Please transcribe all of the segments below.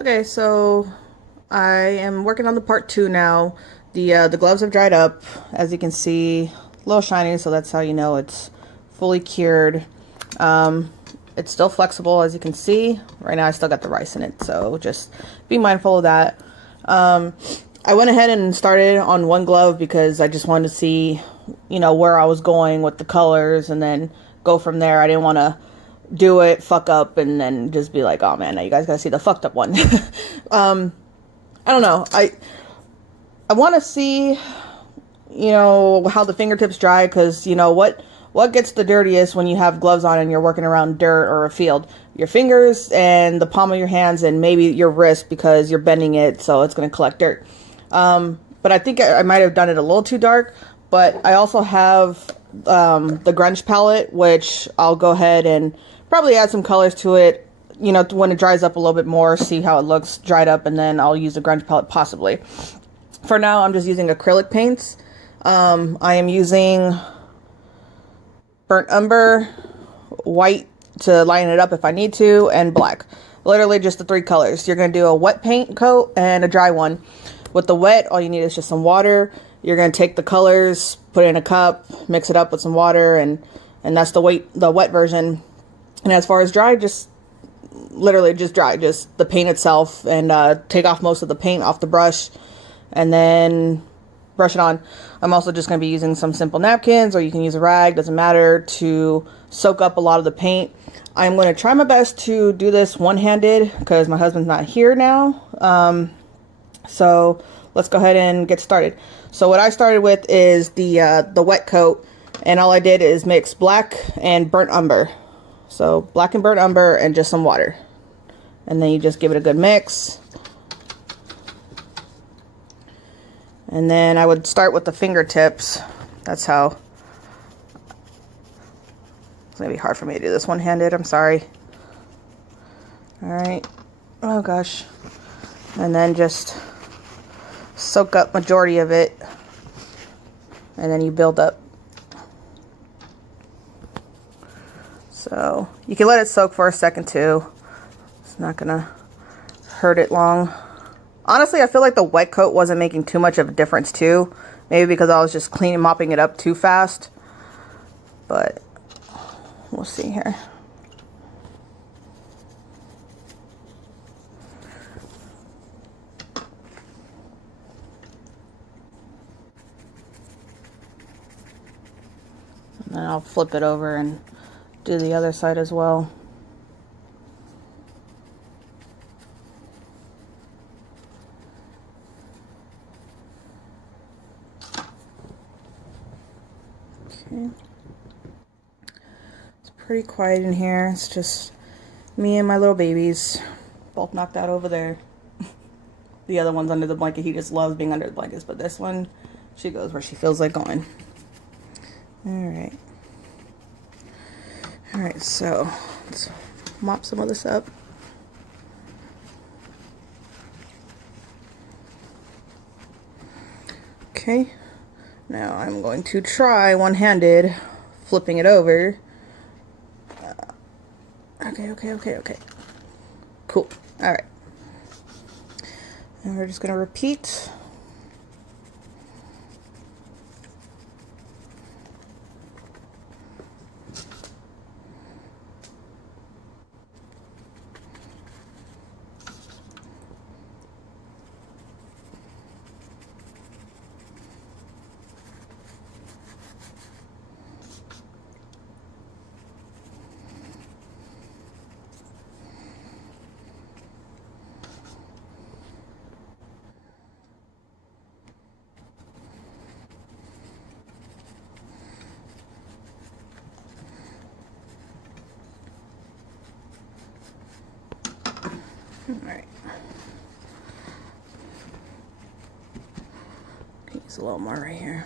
Okay, so I am working on the part 2 now. The gloves have dried up, as you can see, a little shiny, so that's how you know it's fully cured. It's still flexible, as you can see. Right now I still got the rice in it, so just be mindful of that. I went ahead and started on one glove because I just wanted to see, where I was going with the colors and then go from there. I didn't want to do it, fuck up, and then just be like, oh man, now you guys gotta see the fucked up one. I don't know. I want to see, how the fingertips dry, because what gets the dirtiest when you have gloves on and you're working around dirt or a field? Your fingers and the palm of your hands and maybe your wrist, because you're bending it, so it's going to collect dirt. But I think I might have done it a little too dark. But I also have the grunge palette, which I'll go ahead and probably add some colors to it, when it dries up a little bit more, see how it looks dried up, and then I'll use the grunge palette possibly. For now, I'm just using acrylic paints. I am using burnt umber, white to lighten it up if I need to, and black. Literally just the three colors. You're going to do a wet paint coat and a dry one. With the wet, all you need is just some water. You're going to take the colors, put it in a cup, mix it up with some water, and that's the wet version. And as far as dry, literally just dry, just the paint itself, and take off most of the paint off the brush, and then brush it on. I'm also just going to be using some simple napkins, or you can use a rag, doesn't matter, to soak up a lot of the paint. I'm going to try my best to do this one-handed because my husband's not here now. So let's go ahead and get started. So what I started with is the wet coat, and all I did is mix black and burnt umber. So black and burnt umber and just some water. And then you just give it a good mix. And then I would start with the fingertips. That's how. It's going to be hard for me to do this one-handed. I'm sorry. Alright. Oh gosh. And then just soak up majority of it. And then you build up. So you can let it soak for a second too. It's not gonna hurt it long. Honestly, I feel like the wet coat wasn't making too much of a difference too. Maybe because I was just mopping it up too fast. But we'll see here. And then I'll flip it over and do the other side as well. Okay. It's pretty quiet in here. It's just me and my little babies, both knocked out over there. The other one's under the blanket. He just loves being under the blankets, but this one, she goes where she feels like going. Alright. Alright, so let's mop some of this up. Okay, now I'm going to try one-handed flipping it over. Okay. Cool. Alright. And we're just going to repeat. Alright. Use a little more right here.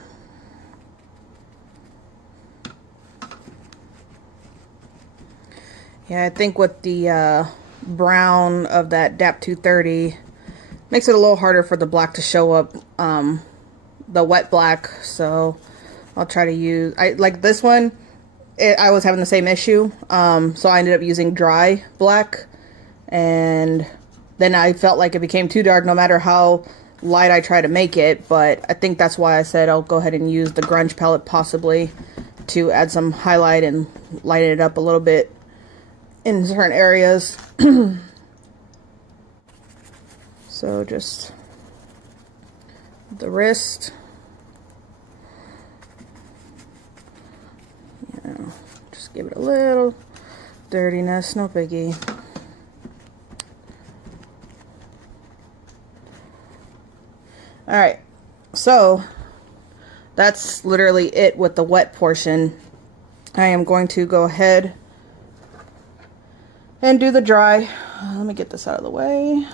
Yeah, I think with the brown of that PT.2 makes it a little harder for the black to show up, the wet black, so I'll try to use, like this one, I was having the same issue, so I ended up using dry black, and then I felt like it became too dark no matter how light I try to make it. But I think that's why I said I'll go ahead and use the grunge palette possibly to add some highlight and lighten it up a little bit in certain areas. So just the wrist. Just give it a little dirtiness, no biggie. Alright, so that's literally it with the wet portion. I am going to go ahead and do the dry. Let me get this out of the way.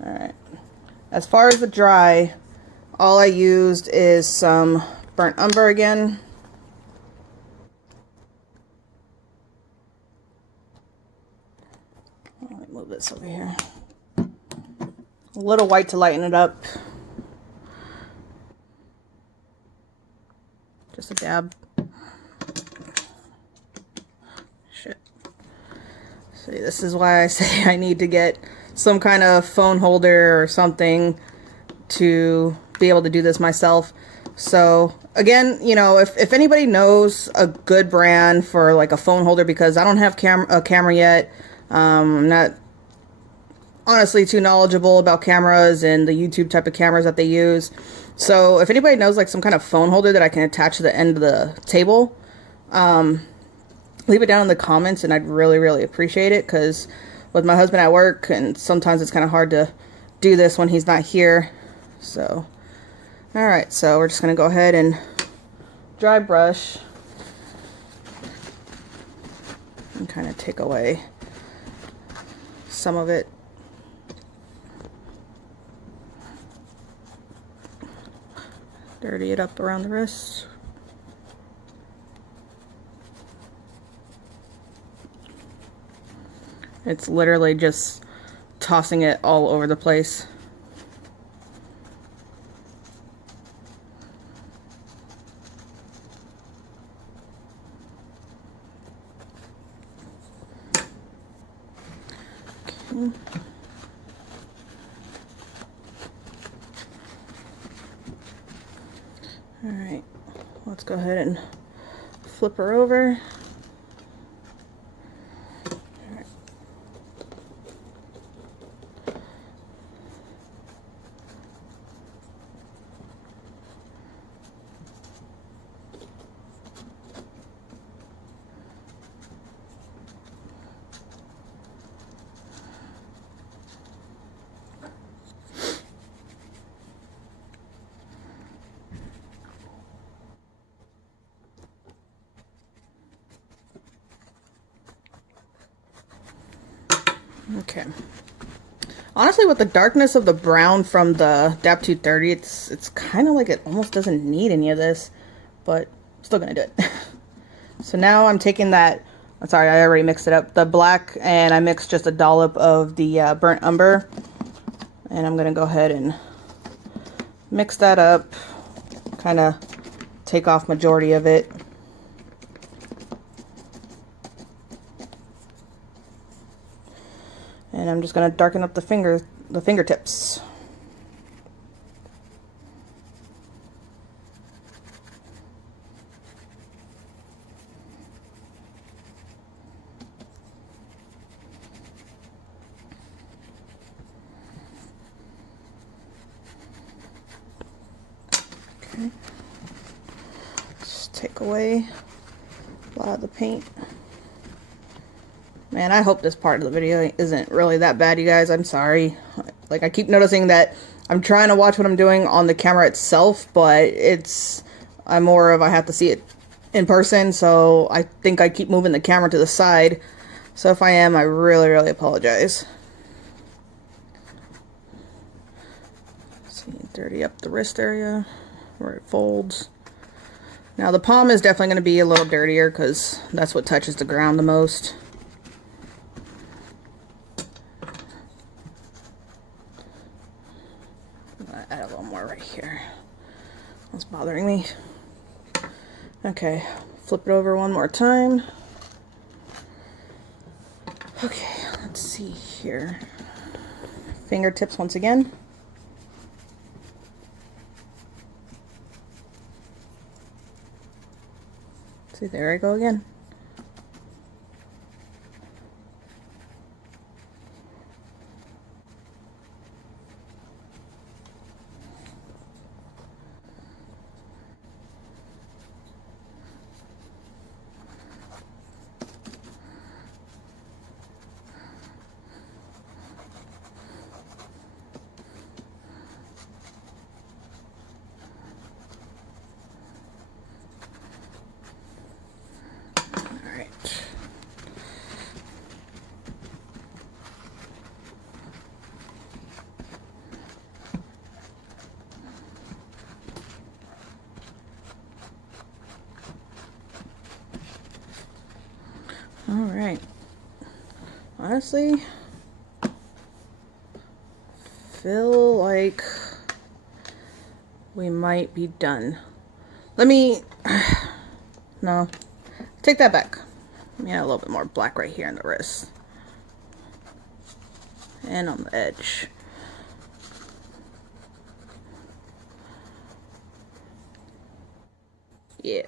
Alright, as far as the dry, all I used is some burnt umber again. Let me move this over here. A little white to lighten it up. Just a dab. Shit. See, this is why I say I need to get some kind of phone holder or something to be able to do this myself. So again, you know, if anybody knows a good brand for like a phone holder, because I don't have a camera yet. I'm not honestly too knowledgeable about cameras and the YouTube type of cameras that they use. So if anybody knows like some kind of phone holder that I can attach to the end of the table, leave it down in the comments and I'd really appreciate it, because with my husband at work and sometimes it's kind of hard to do this when he's not here. So alright, so we're just going to go ahead and dry brush and kind of take away some of it. Dirty it up around the wrist. It's literally just tossing it all over the place. Okay. Alright, let's go ahead and flip her over. Alright. Okay. Honestly, with the darkness of the brown from the PT.2, it's kind of like it almost doesn't need any of this, but I'm still gonna do it. So now I'm taking that, I'm sorry, I already mixed it up, the black, and I mixed just a dollop of the burnt umber, and I'm gonna go ahead and mix that up, kind of take off majority of it. And I'm just going to darken up the fingertips. Okay. Just take away a lot of the paint. Man, I hope this part of the video isn't really that bad, you guys. I'm sorry. Like, I keep noticing that I'm trying to watch what I'm doing on the camera itself, but I'm more of I have to see it in person, so I think I keep moving the camera to the side. So if I am, I really apologize. See, dirty up the wrist area where it folds. Now the palm is definitely going to be a little dirtier because that's what touches the ground the most. Add a little more right here. That's bothering me. Okay, flip it over one more time. Okay, let's see here. Fingertips once again. See, there I go again. All right. Honestly, feel like we might be done. Let me, no, take that back. Yeah, a little bit more black right here on the wrist. And on the edge. Yeah.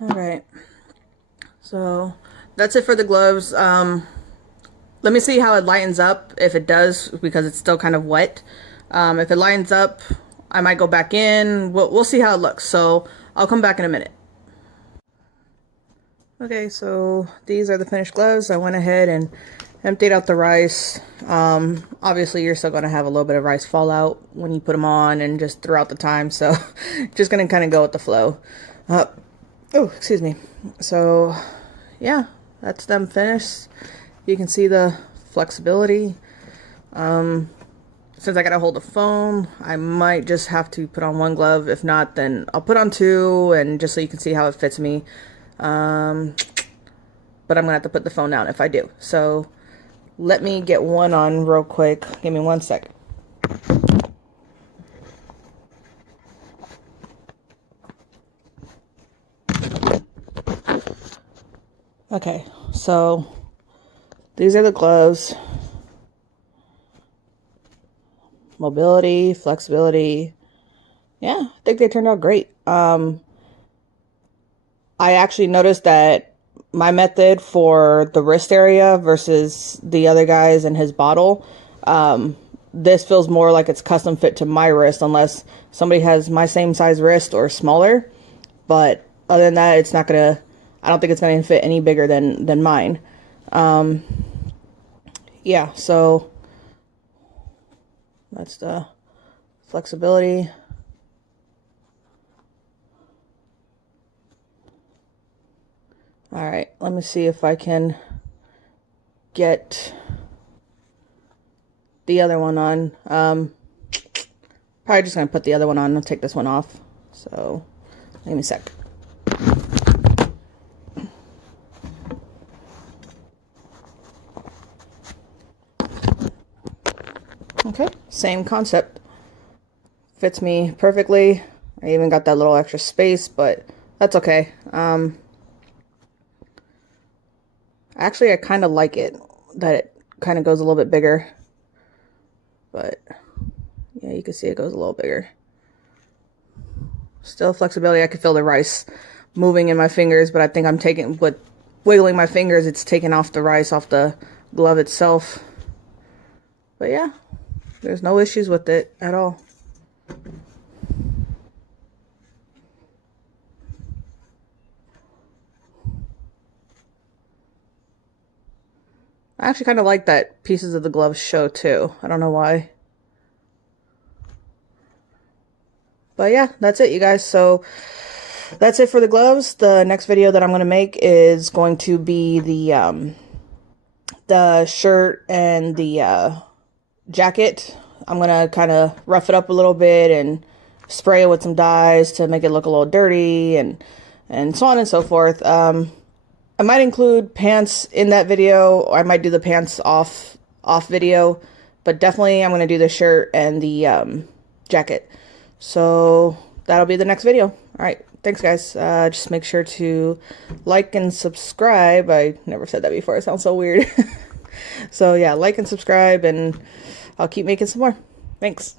All right. So that's it for the gloves. Let me see how it lightens up, if it does, because it's still kind of wet. If it lightens up, I might go back in. We'll see how it looks. So I'll come back in a minute. Okay, so these are the finished gloves. I went ahead and emptied out the rice. Obviously you're still going to have a little bit of rice fallout when you put them on and just throughout the time. So just going to kind of go with the flow. Oh, excuse me. So yeah, that's them finished. You can see the flexibility. Since I gotta hold the phone, I might just have to put on one glove. If not, then I'll put on two, and just so you can see how it fits me. But I'm gonna have to put the phone down if I do. So let me get one on real quick. Give me 1 second. Okay, so these are the gloves. Mobility, flexibility. Yeah, I think they turned out great. I actually noticed that my method for the wrist area versus the other guys and his bottle, this feels more like it's custom fit to my wrist, unless somebody has my same size wrist or smaller. But other than that, it's not gonna, I don't think it's gonna fit any bigger than mine. Yeah, so that's the flexibility. All right, let me see if I can get the other one on. Probably just gonna put the other one on. I'll take this one off. So give me a sec. Okay, same concept. Fits me perfectly. I even got that little extra space, but that's okay. Actually, I kind of like it, that it kind of goes a little bit bigger. But yeah, you can see it goes a little bigger. Still flexibility. I can feel the rice moving in my fingers, but I think I'm taking, with wiggling my fingers, it's taking off the rice off the glove itself. But yeah, there's no issues with it at all. I actually kind of like that pieces of the gloves show too. I don't know why. But yeah, that's it, you guys. So that's it for the gloves. The next video that I'm going to make is going to be the shirt and the jacket. I'm going to kind of rough it up a little bit and spray it with some dyes to make it look a little dirty and so on and so forth. I might include pants in that video, or I might do the pants off video, but definitely I'm going to do the shirt and the jacket. So that'll be the next video. All right. thanks guys. Just make sure to like and subscribe. I never said that before. It sounds so weird. So yeah, like and subscribe, and I'll keep making some more. Thanks.